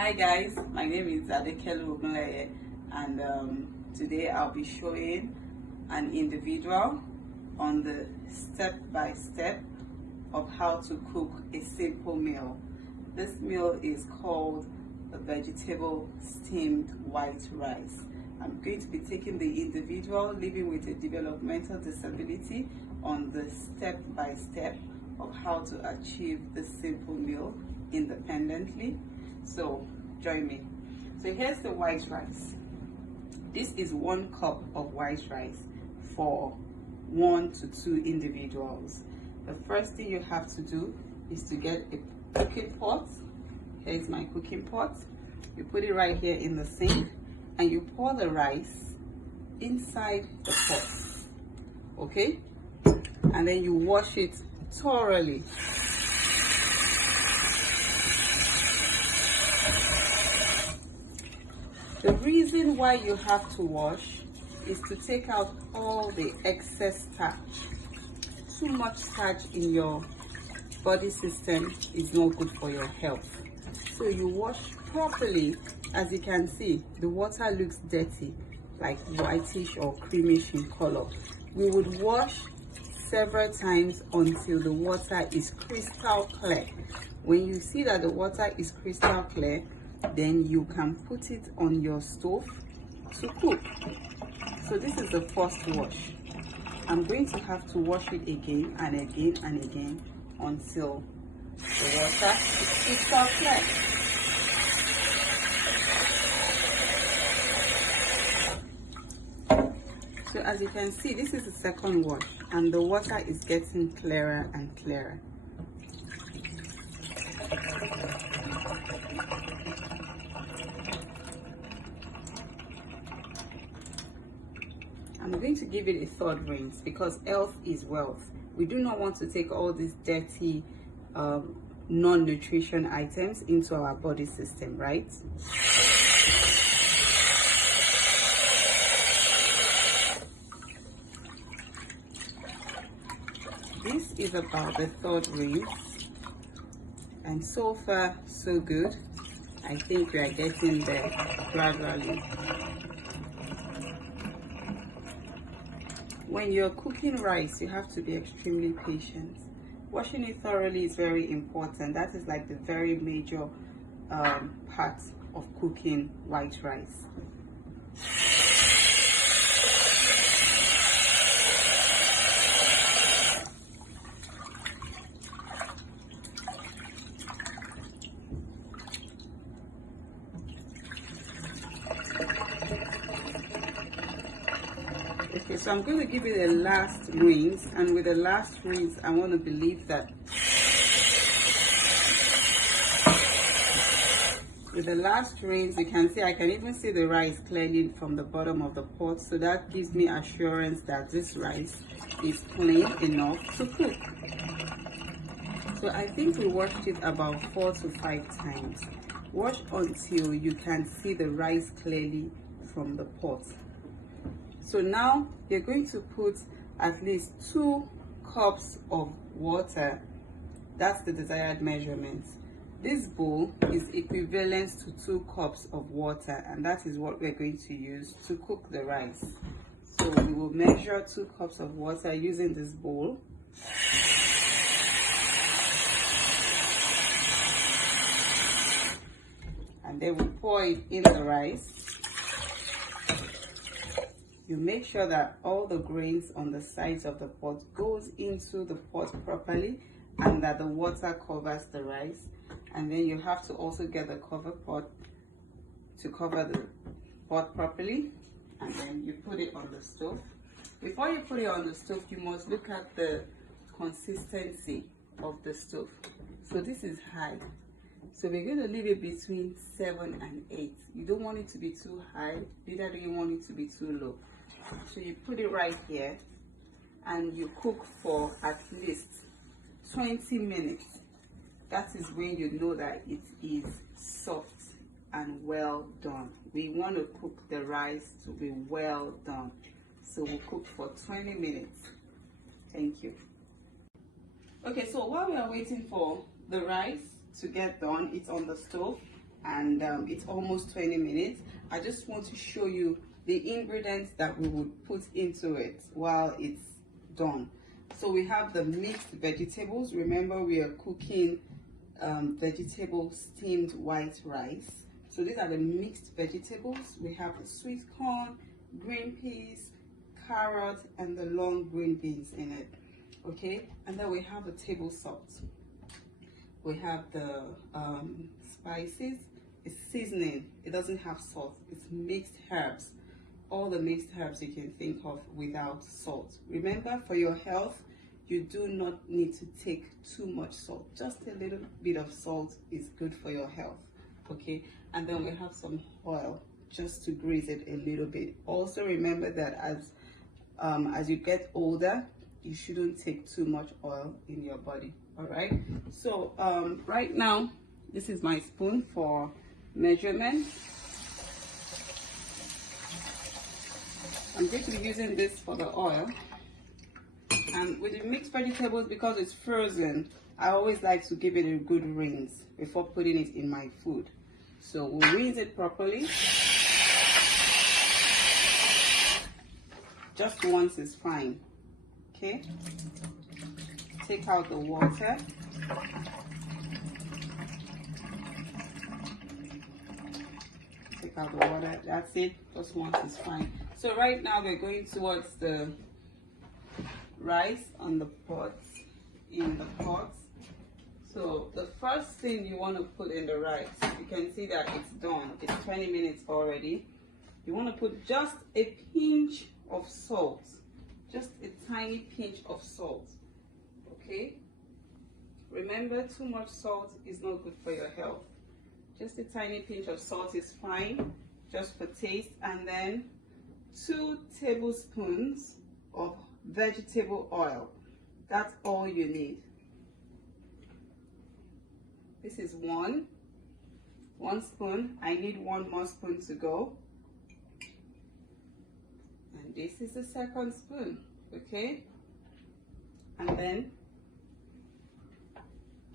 Hi guys, my name is Adekelu Ogunleye, and today I'll be showing an individual on the step-by-step of how to cook a simple meal. This meal is called the vegetable steamed white rice. I'm going to be taking the individual living with a developmental disability on the step-by-step of how to achieve this simple meal independently. So join me. So here's the white rice. This is 1 cup of white rice for 1 to 2 individuals. The first thing you have to do is to get a cooking pot. Here's my cooking pot. You put it right here in the sink and you pour the rice inside the pot. Okay? And then you wash it thoroughly. The reason why you have to wash is to take out all the excess starch. Too much starch in your body system is not good for your health. So you wash properly. As you can see, the water looks dirty, like whitish or creamish in color. We would wash several times until the water is crystal clear. When you see that the water is crystal clear, then you can put it on your stove to cook. So this is the first wash. I'm going to have to wash it again and again and again until the water is crystal clear. So as you can see, this is the second wash and the water is getting clearer and clearer. I'm going to give it a third rinse because health is wealth. We do not want to take all these dirty non-nutrition items into our body system, right? This is about the third rinse, and so far so good. I think we are getting there gradually. When you're cooking rice, you have to be extremely patient. Washing it thoroughly is very important. That is like the very major part of cooking white rice. Okay, so I'm going to give it a last rinse, and with the last rinse, I want to believe that with the last rinse, you can see I can even see the rice clearly from the bottom of the pot, so that gives me assurance that this rice is clean enough to cook. So I think we washed it about 4 to 5 times. Wash until you can see the rice clearly from the pot. So now you're going to put at least 2 cups of water. That's the desired measurement. This bowl is equivalent to 2 cups of water, and that is what we're going to use to cook the rice. So we will measure 2 cups of water using this bowl. And then we pour it in the rice. You make sure that all the grains on the sides of the pot goes into the pot properly and that the water covers the rice. And then you have to also get the cover pot to cover the pot properly, and then you put it on the stove. Before you put it on the stove, you must look at the consistency of the stove. So this is high. So we're going to leave it between 7 and 8. You don't want it to be too high, neither do you want it to be too low. So you put it right here and you cook for at least 20 minutes. That is when you know that it is soft and well done. We want to cook the rice to be well done. So we'll cook for 20 minutes. Thank you. Okay, so while we are waiting for the rice to get done, it's on the stove. and it's almost 20 minutes. I just want to show you the ingredients that we would put into it while it's done. So we have the mixed vegetables. Remember, we are cooking vegetable steamed white rice. So these are the mixed vegetables. We have the sweet corn, green peas, carrot, and the long green beans in it. Okay, and then we have the table salt. We have the spices. It's seasoning. It doesn't have salt. It's mixed herbs. All the mixed herbs you can think of without salt. Remember, for your health, you do not need to take too much salt. Just a little bit of salt is good for your health. Okay, and then we have some oil just to grease it a little bit. Also remember that as you get older, you shouldn't take too much oil in your body. All right, so right now this is my spoon for measurement. I'm going to be using this for the oil. And with the mixed vegetables, because it's frozen, I always like to give it a good rinse before putting it in my food. So we'll rinse it properly. Just once is fine. Okay? Take out the water. Take out the water. That's it. Just once is fine. So right now we're going towards the rice on the pot, in the pot. So the first thing you want to put in the rice, you can see that it's done. It's 20 minutes already. You want to put just a pinch of salt, just a tiny pinch of salt. Okay, remember, too much salt is not good for your health. Just a tiny pinch of salt is fine, just for taste. And then 2 tablespoons of vegetable oil. That's all you need. This is one spoon. I need 1 more spoon to go. And this is the second spoon. Okay, and then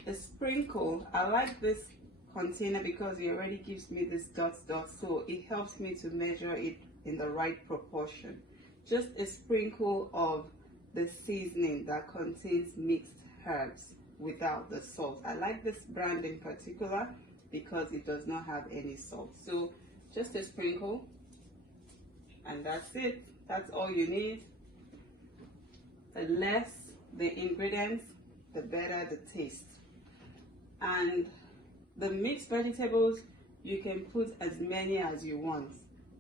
a sprinkle. I like this container because it already gives me this dots, so it helps me to measure it in the right proportion. Just a sprinkle of the seasoning that contains mixed herbs without the salt. I like this brand in particular because it does not have any salt. So just a sprinkle, and that's it. That's all you need. The less the ingredients, the better the taste. And the mixed vegetables, you can put as many as you want,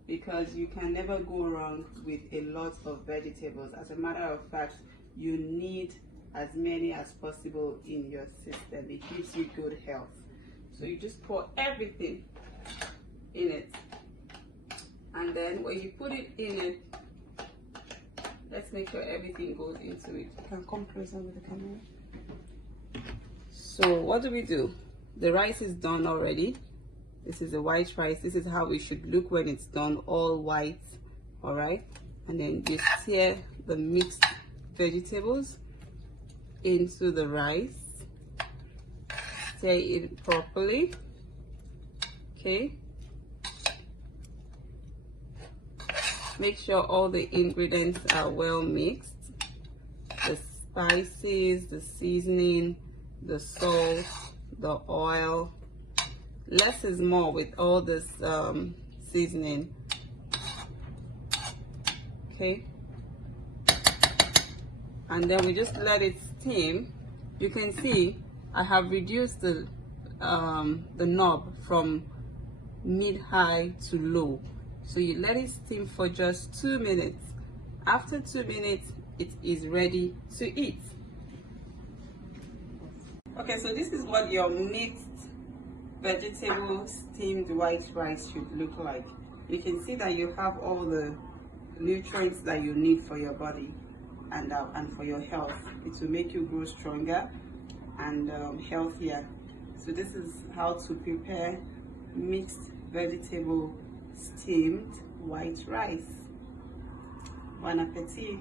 because you can never go wrong with a lot of vegetables. As a matter of fact, you need as many as possible in your system. It gives you good health. So you just pour everything in it, and then when you put it in it, let's make sure everything goes into it. You can come closer with the camera. So what do? The rice is done already. This is a white rice. This is how it should look when it's done, all white. All right, and then you stir the mixed vegetables into the rice. Stir it properly. Okay, make sure all the ingredients are well mixed. The spices, the seasoning, the salt, the oil. Less is more with all this seasoning. Okay, and then we just let it steam. You can see I have reduced the knob from mid-high to low. So you let it steam for just 2 minutes. After 2 minutes, it is ready to eat. Okay, so this is what your mixed vegetable steamed white rice should look like. You can see that you have all the nutrients that you need for your body and for your health. It will make you grow stronger and healthier. So this is how to prepare mixed vegetable steamed white rice. Bon appetit.